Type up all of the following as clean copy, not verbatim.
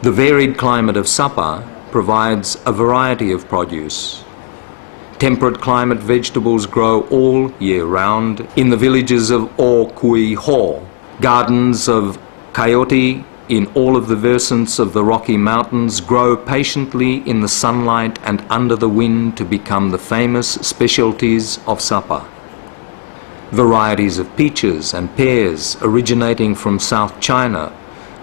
The varied climate of Sapa provides a variety of produce. Temperate climate vegetables grow all year round in the villages of O Kui Ho, gardens of coyote in all of the versants of the Rocky Mountains grow patiently in the sunlight and under the wind to become the famous specialties of Sapa. Varieties of peaches and pears originating from South China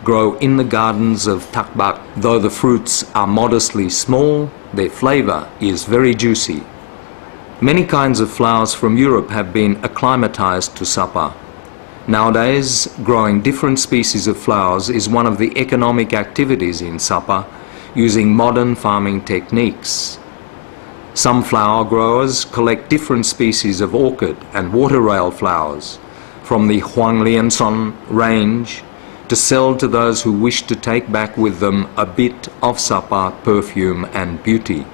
grow in the gardens of Takbak. Though the fruits are modestly small, their flavour is very juicy. Many kinds of flowers from Europe have been acclimatized to Sapa. Nowadays, growing different species of flowers is one of the economic activities in Sapa, using modern farming techniques. Some flower growers collect different species of orchid and water rail flowers from the Huanglianson range to sell to those who wish to take back with them a bit of Sapa perfume and beauty.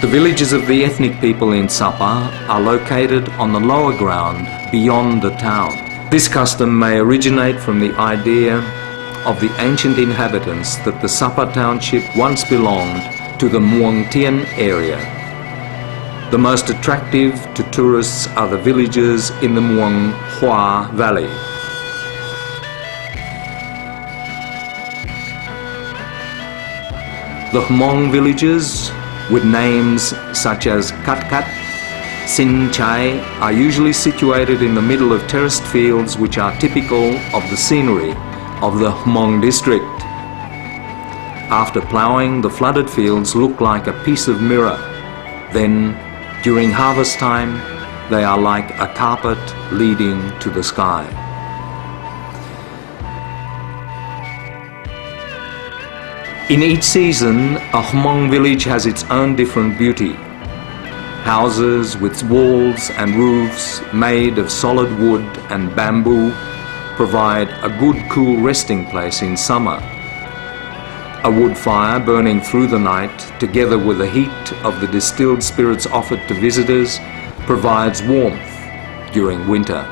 The villages of the ethnic people in Sapa are located on the lower ground beyond the town. This custom may originate from the idea of the ancient inhabitants that the Sapa township once belonged to the Muang Tien area. The most attractive to tourists are the villages in the Muang Hua Valley. The Hmong villages, with names such as Kat Kat, Sin Chai, are usually situated in the middle of terraced fields which are typical of the scenery of the Hmong district. After ploughing, the flooded fields look like a piece of mirror. Then, during harvest time, they are like a carpet leading to the sky. In each season, a Hmong village has its own different beauty. Houses with walls and roofs made of solid wood and bamboo provide a good cool resting place in summer. A wood fire burning through the night, together with the heat of the distilled spirits offered to visitors, provides warmth during winter.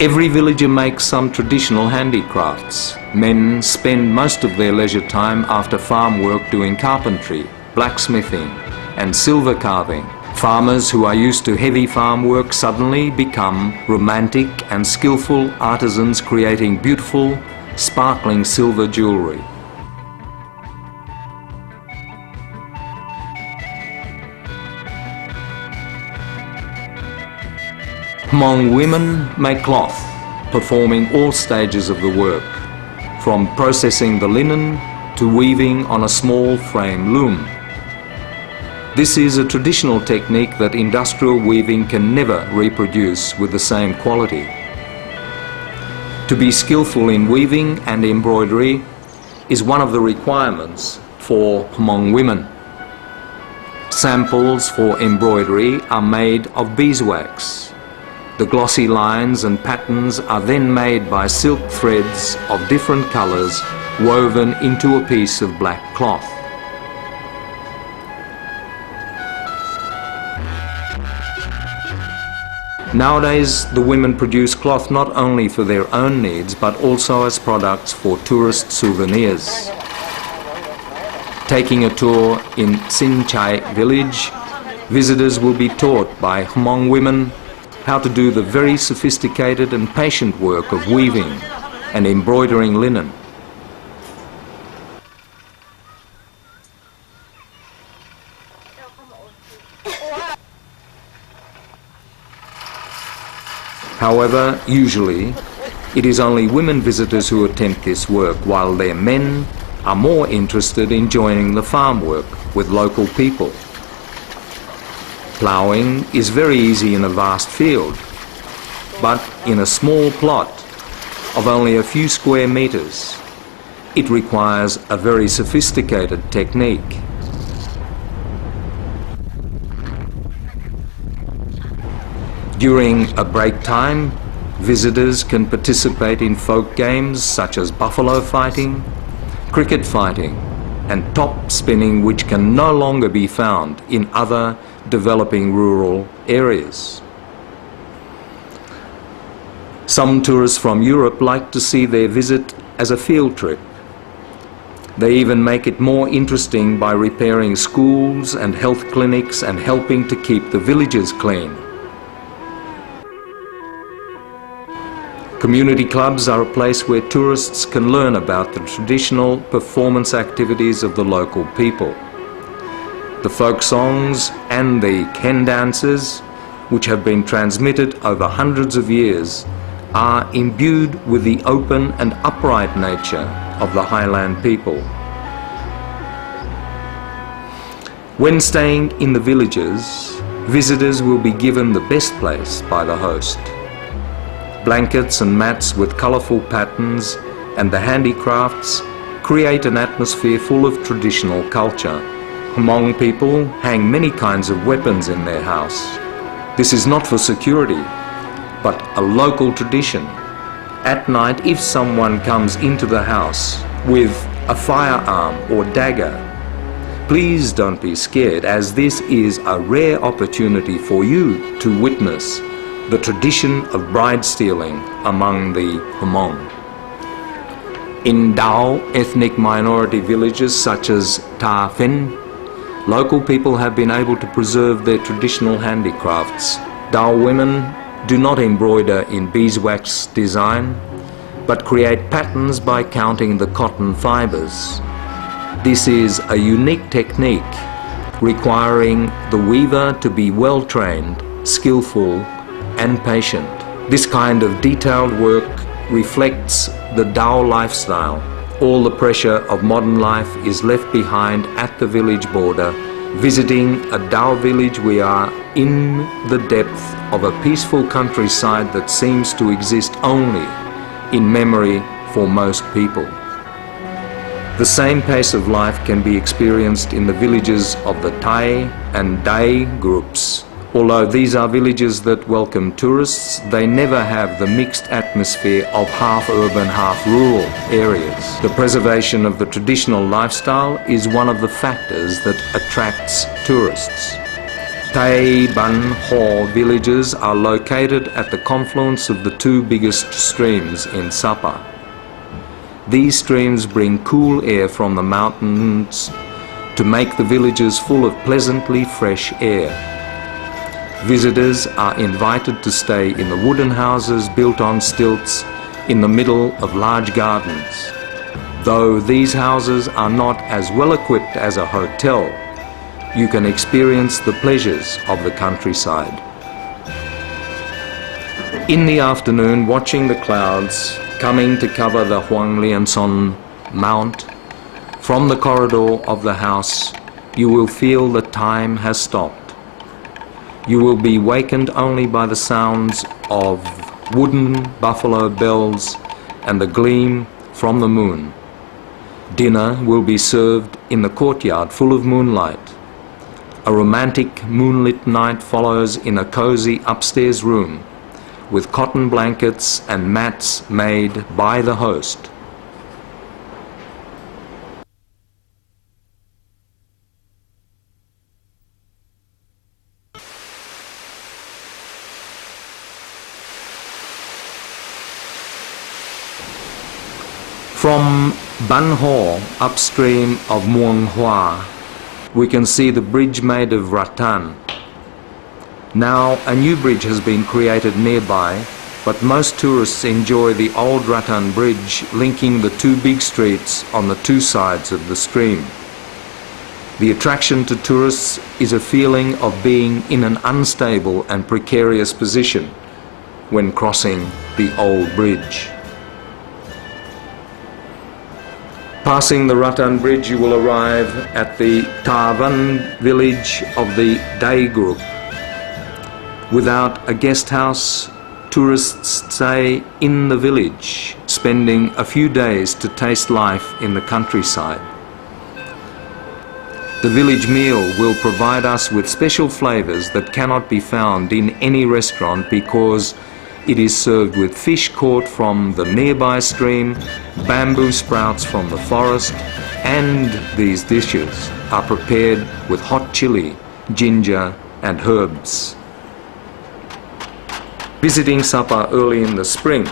Every villager makes some traditional handicrafts. Men spend most of their leisure time after farm work doing carpentry, blacksmithing, and silver carving. Farmers who are used to heavy farm work suddenly become romantic and skillful artisans creating beautiful, sparkling silver jewelry. Hmong women make cloth, performing all stages of the work, from processing the linen to weaving on a small frame loom. This is a traditional technique that industrial weaving can never reproduce with the same quality. To be skillful in weaving and embroidery is one of the requirements for Hmong women. Samples for embroidery are made of beeswax. The glossy lines and patterns are then made by silk threads of different colors woven into a piece of black cloth. Nowadays, the women produce cloth not only for their own needs, but also as products for tourist souvenirs. Taking a tour in Sin Chai village, visitors will be taught by Hmong women how to do the very sophisticated and patient work of weaving and embroidering linen. However, usually, it is only women visitors who attempt this work, while their men are more interested in joining the farm work with local people. Ploughing is very easy in a vast field, but in a small plot of only a few square meters, it requires a very sophisticated technique. During a break time, Visitors can participate in folk games such as buffalo fighting, cricket fighting, and top spinning, which can no longer be found in other developing rural areas. Some tourists from Europe like to see their visit as a field trip. They even make it more interesting by repairing schools and health clinics and helping to keep the villages clean. Community clubs are a place where tourists can learn about the traditional performance activities of the local people. The folk songs and the Ken dances, which have been transmitted over hundreds of years, are imbued with the open and upright nature of the highland people. When staying in the villages, visitors will be given the best place by the host. Blankets and mats with colourful patterns and the handicrafts create an atmosphere full of traditional culture. Hmong people hang many kinds of weapons in their house. This is not for security, but a local tradition. At night, if someone comes into the house with a firearm or dagger, please don't be scared, as this is a rare opportunity for you to witness the tradition of bride stealing among the Hmong. In Dao ethnic minority villages such as Ta Phin, local people have been able to preserve their traditional handicrafts. Dao women do not embroider in beeswax design, but create patterns by counting the cotton fibers. This is a unique technique requiring the weaver to be well trained, skillful, and patient. This kind of detailed work reflects the Dao lifestyle. All the pressure of modern life is left behind at the village border. Visiting a Dao village, we are in the depth of a peaceful countryside that seems to exist only in memory for most people. The same pace of life can be experienced in the villages of the Tai and Dai groups. Although these are villages that welcome tourists, they never have the mixed atmosphere of half urban, half rural areas. The preservation of the traditional lifestyle is one of the factors that attracts tourists. Tai Ban Ho villages are located at the confluence of the two biggest streams in Sapa. These streams bring cool air from the mountains to make the villages full of pleasantly fresh air. Visitors are invited to stay in the wooden houses built on stilts in the middle of large gardens. Though these houses are not as well equipped as a hotel, you can experience the pleasures of the countryside. In the afternoon, watching the clouds coming to cover the Huang Lian Son Mount, from the corridor of the house, you will feel that time has stopped. You will be wakened only by the sounds of wooden buffalo bells and the gleam from the moon. Dinner will be served in the courtyard full of moonlight. A romantic moonlit night follows in a cozy upstairs room with cotton blankets and mats made by the host. From Ban Ho, upstream of Muang Hua, we can see the bridge made of rattan. Now a new bridge has been created nearby, but most tourists enjoy the old rattan bridge linking the two big streets on the two sides of the stream. The attraction to tourists is a feeling of being in an unstable and precarious position when crossing the old bridge. Passing the Rattan Bridge, you will arrive at the Tavan village of the Dai group. Without a guest house, tourists stay in the village, spending a few days to taste life in the countryside. The village meal will provide us with special flavors that cannot be found in any restaurant because It is served with fish caught from the nearby stream, bamboo sprouts from the forest, and these dishes are prepared with hot chili, ginger and herbs. Visiting Sapa early in the spring,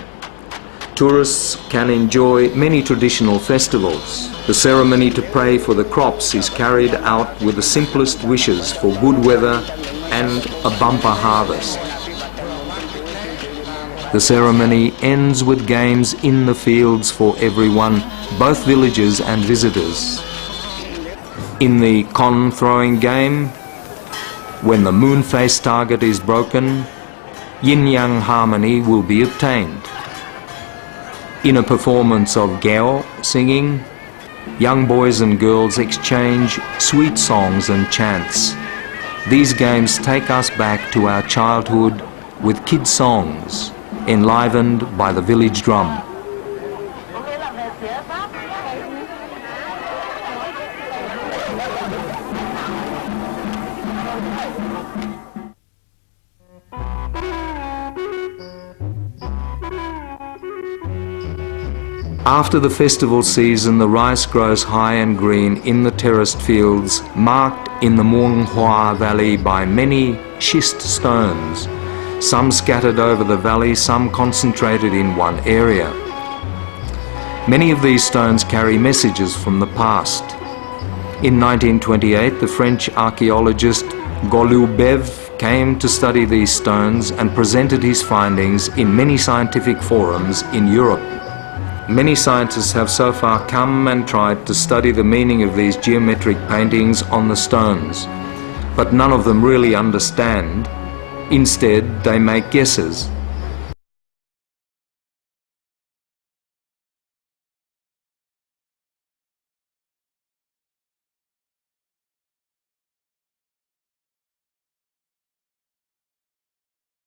tourists can enjoy many traditional festivals. The ceremony to pray for the crops is carried out with the simplest wishes for good weather and a bumper harvest. The ceremony ends with games in the fields for everyone, both villagers and visitors. In the con throwing game, when the moon face target is broken, yin-yang harmony will be obtained. In a performance of gao singing, young boys and girls exchange sweet songs and chants. These games take us back to our childhood with kid songs, enlivened by the village drum. After the festival season, the rice grows high and green in the terraced fields, marked in the Muang Hua Valley by many schist stones, some scattered over the valley, some concentrated in one area. Many of these stones carry messages from the past. In 1928, the French archaeologist Golubev came to study these stones and presented his findings in many scientific forums in Europe. Many scientists have so far come and tried to study the meaning of these geometric paintings on the stones, but none of them really understand. Instead, they make guesses.